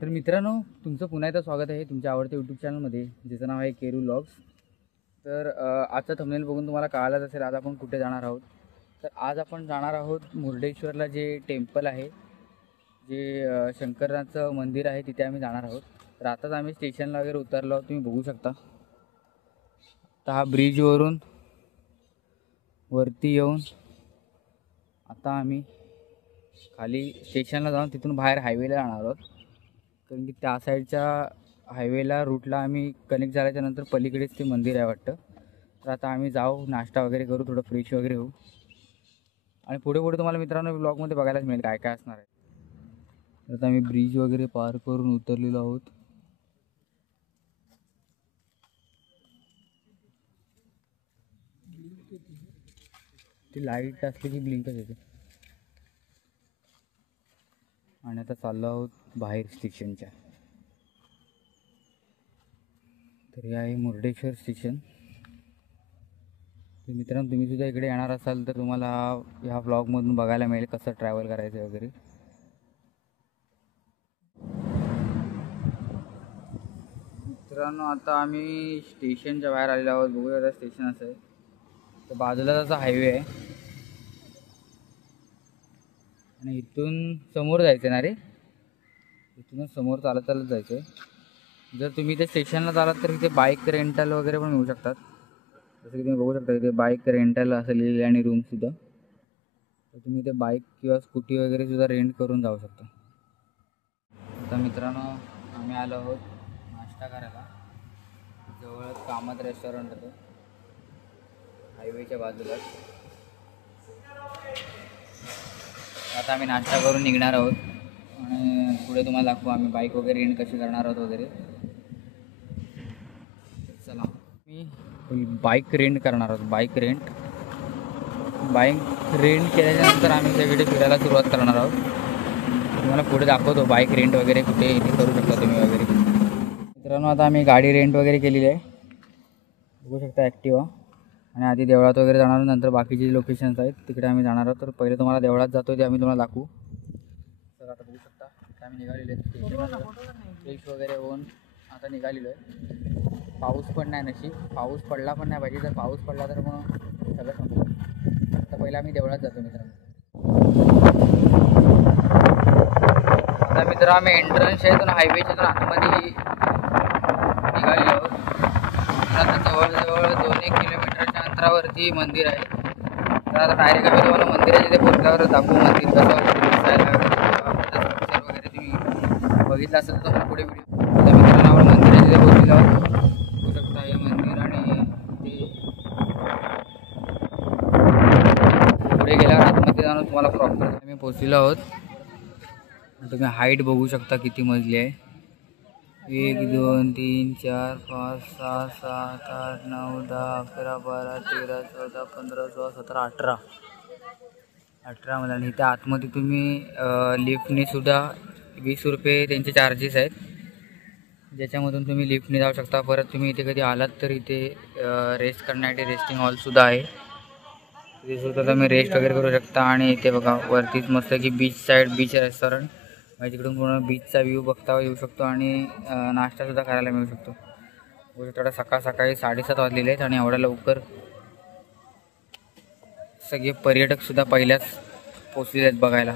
तर मित्रांनो, तुमचं पुन्हा एकदा स्वागत आहे तुमच्या आवडत्या यूट्यूब चॅनलमध्ये, ज्याचं नाव आहे केरू व्लॉग्स. तर आजचा थंबनेल बघून तुम्हाला कळालंच असेल आज आपण कुठे जाणार आहोत. तर आज आपण जाणार आहोत मुर्डेश्वरला, जे टेम्पल आहे, जे शंकराचं मंदिर आहे, तिथे आम्ही जाणार आहोत. तर आताच आम्ही स्टेशनला वगैरे उतरलो आहोत, तुम्ही बघू शकता. तर हा ब्रिजवरून वरती येऊन आता आम्ही खाली स्टेशनला जाऊन तिथून बाहेर हायवेला जाणार आहोत. कारण की त्या साईडच्या हायवेला रूटला आम्ही कनेक्ट झाल्याच्या नंतर पलीकडेच ते मंदिर आहे वाटतं. तर आता आम्ही जाऊ, नाश्ता वगैरे करू, थोडं फ्रेश वगैरे होऊ आणि पुढे पुढे तुम्हाला मित्रांनो ब्लॉगमध्ये बघायलाच मिळेल काय काय असणार आहे. तर आता आम्ही ब्रिज वगैरे पार करून उतरलेलो आहोत. ती लाईट असली की ब्लिंकच येते. आणि आता चाललो आहोत बाहेर स्टेशनच्या. तर हे आहे मुर्डेश्वर स्टेशन. तर मित्रांनो, तुम्ही सुद्धा इकडे येणार असाल तर तुम्हाला ह्या व्लॉगमधून बघायला मिळेल कसं ट्रॅव्हल करायचं वगैरे. मित्रांनो, आता आम्ही स्टेशनच्या बाहेर आलेलो आहोत. बघूया आता स्टेशन असं आहे. तर बाजूला त्याचा हायवे आहे आणि इथून समोर जायचं ना रे, इथूनच समोर चालत चालत जायचं आहे. जर तुम्ही इथे स्टेशनला चालात तर इथे बाईक रेंटल वगैरे पण मिळू शकतात. जसं की तुम्ही बघू शकता इथे बाईक रेंटल असं लिहिलेलं आणि रूमसुद्धा. तर तुम्ही इथे बाईक किंवा स्कूटी वगैरे सुद्धा रेंट करून जाऊ शकता. आता मित्रांनो, आम्ही आलो आहोत नाश्ता करायला. जवळच कामत रेस्टॉरंट होतं हायवेच्या बाजूलाच. आता आम्ही नाश्ता करून निघणार आहोत आणि पुढे तुम्हाला दाखवू आम्ही बाईक वगैरे रेंट कशी करणार आहोत वगैरे. चला, मी बाईक रेंट करणार आहोत. बाईक रेंट केल्याच्यानंतर आम्ही सगळीकडे फिरायला सुरुवात करणार आहोत. तुम्हाला पुढे दाखवतो बाईक रेंट वगैरे कुठे इथे करू शकता तुम्ही वगैरे. मित्रांनो, आता आम्ही गाडी रेंट वगैरे केलेली आहे, बघू शकता ॲक्टिवा. आणि आधी देवळात वगैरे जाणार, नंतर बाकीचे जे लोकेशन्स आहेत तिकडे आम्ही जाणार आहोत. तर पहिले तुम्हाला देवळात जातो ते आम्ही तुम्हाला दाखवू. तर आता बघू शकता की आम्ही निघालेलो आहे, फ्रेश वगैरे होऊन आता निघालेलो आहे. पाऊस पण नाही, नशीब पाऊस पडला पण नाही पाहिजे. जर पाऊस पडला तर मग सगळं संपलं. आता पहिला आम्ही देवळात जातो मित्रांनो. आता मित्र आम्ही एंट्रन्स आहे हायवेच्या आतमध्ये निघालेलो आहोत. आता जवळजवळ 2-1 किलोमीटरच्या अंतरावरती मंदिर आहे. तर आता डायरेक्ट आम्ही तुम्हाला मंदिराच्या तिथे पोहोचल्यावर दाखवू मंदिर कसं दिसायला वगैरे. तुम्ही बघितलं असेल तर तुम्हाला पुढे व्हिडिओ. आता मित्रांनो, आपण मंदिराच्या तिथे पोहोचलेलो आहोत. बघू शकता हे मंदिर. आणि ते पुढे गेल्यावर आतमध्ये जाऊन तुम्हाला प्रॉपर आम्ही पोहोचलेलो आहोत. तुम्ही हाईट बघू शकता किती मजली आहे. 1 2 3 4 5 6 7 8 9 10 11 12 13 14 15 16 17 18 मला. आणि इथे आतमध्ये तुम्ही लिफ्टने सुद्धा 20 रुपये त्यांचे चार्जेस आहेत, ज्याच्यामधून तुम्ही लिफ्टने जाऊ शकता. परत तुम्ही इथे कधी आलात तर इथे रेस्ट करण्यासाठी रेस्टिंग हॉलसुद्धा आहे, तिथे सुद्धा तुम्ही रेस्ट वगैरे करू शकता. आणि इथे बघा वरतीच मस्त की बीच साईड बीच रेस्टॉरंट, तिकडून पूर्ण बीचचा व्ह्यू बघता येऊ शकतो आणि नाश्तासुद्धा करायला मिळू शकतो. थोडा सकाळी 7:30 वाजलेले आहेत आणि एवढ्या लवकर सगळे पर्यटकसुद्धा पहिल्याच पोचलेले आहेत बघायला.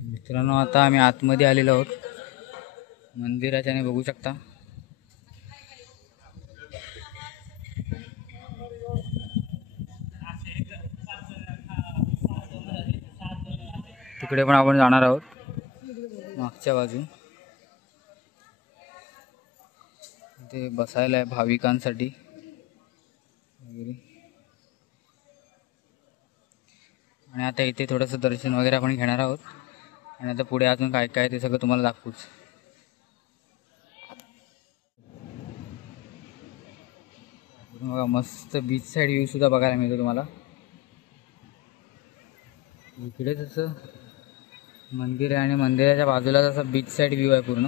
मित्रांनो, आता आम्ही आतमध्ये आलेलो आहोत मंदिराच्या आणि बघू शकता तिकडे पण आपण जाणार आहोत मागच्या बाजू. ते बसायला आहे भाविकांसाठी वगैरे. आणि आता इथे थोडंसं दर्शन वगैरे आपण घेणार आहोत आणि आता पुढे अजून काय काय ते सगळं तुम्हाला दाखवूच. बघा मस्त बीच साईड व्ह्यू सुद्धा बघायला मिळतो तुम्हाला. इकडे जसं मंदिर आहे आणि मंदिराच्या बाजूला जसं बीच साईड व्ह्यू आहे पूर्ण.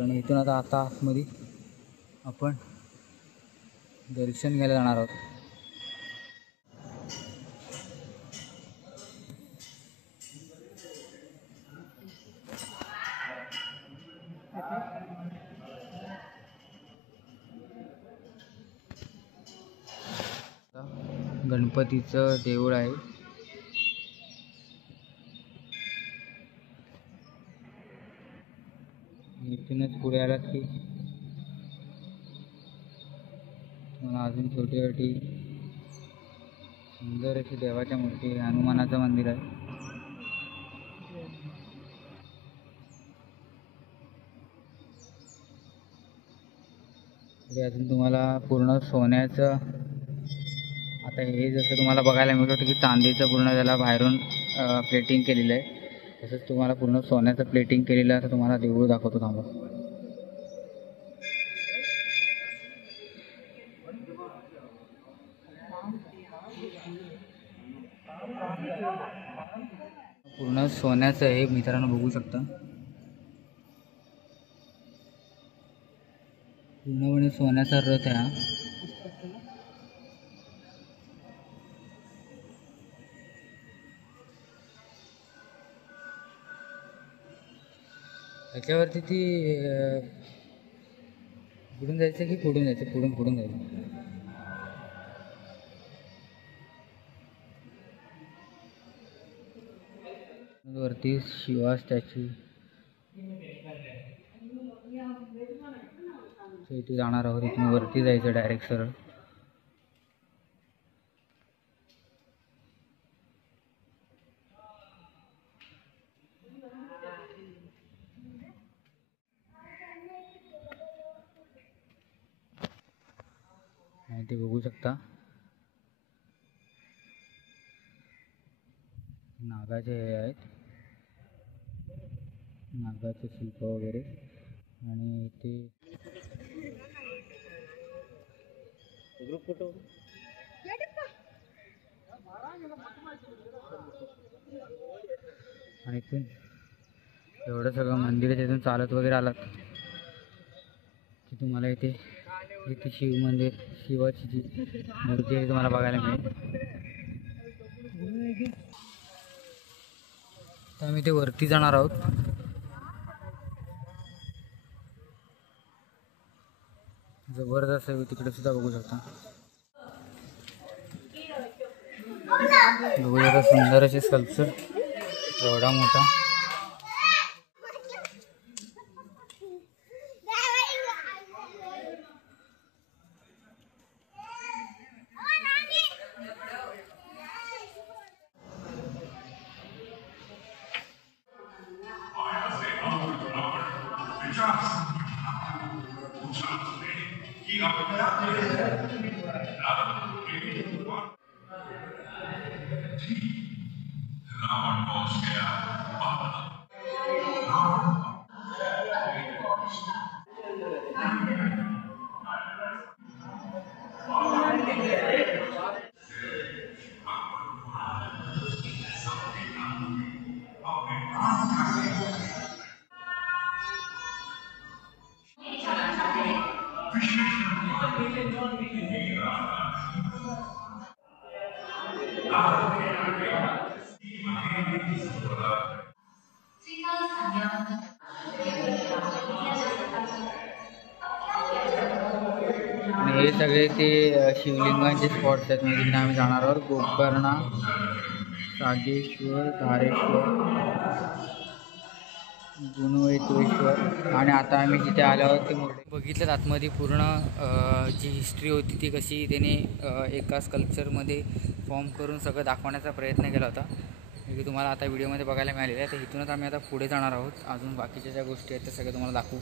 आणि इथून आता आतमध्ये आपण दर्शन घ्यायला जाणार आहोत. गणपतीचं देऊळ आहे. इथूनच पुढे आलात की तुम्हाला अजून छोटी छोटी सुंदर अशी देवाच्या मूर्ती, हनुमानाचं मंदिर आहे. पुढे अजून तुम्हाला पूर्ण सोन्याचं, आता हे जसं तुम्हाला बघायला मिळत होतं की चांदीचं पूर्ण त्याला बाहेरून प्लेटिंग केलेलं आहे, तसंच तुम्हाला पूर्ण सोन्याचं प्लेटिंग केलेलं आहे. तर तुम्हाला देऊळ दाखवतो थांबा. पूर्ण सोन्याचं आहे मित्रांनो, बघू शकता. पूर्णपणे सोन्याचा रथ आहे हा. त्याच्यावरती ती पुढून जायचं की पुढून जायचं? पुढून जायचं. वरती शिवा स्टॅच्यू, इथे जाणार आहोत. इथून वरती जायचं डायरेक्ट सरळ. ते बघू शकता नागाचे हे आहेत, नागाचे शिल्प वगैरे. आणि ते फोटो आणि इथून एवढं सगळं मंदिर आहे. तिथून चालत वगैरे आलात की तुम्हाला इथे शिव मंदिर, शिवाची जी मूर्ती आहे तुम्हाला बघायला मिळेल. तर आम्ही ते वरती जाणार आहोत. जबरदस्त आहे, तिकडे सुद्धा बघू शकता. बघू शकता सुंदर असे स्कल्पचर, एवढा मोठा. आणि हे सगळे ते शिवलिंगांचे स्पॉट्स आहेत. म्हणजे तिथे आम्ही जाणार आहोत. गोकर्णा, सागेश्वर, धारेश्वर, गुणवेतेश्वर. आणि आता आम्ही जिथे आलो आहोत ते बघितलं आतमध्ये पूर्ण जी हिस्ट्री होती ती कशी त्याने एका स्कल्पचरमध्ये फॉर्म करून सगळं दाखवण्याचा प्रयत्न केला होता. हे तुम्हाला आता व्हिडिओमध्ये बघायला मिळालेलं आहे. तर इथूनच आम्ही आता पुढे जाणार आहोत. अजून बाकीच्या ज्या गोष्टी आहेत त्या सगळ्या तुम्हाला दाखवू.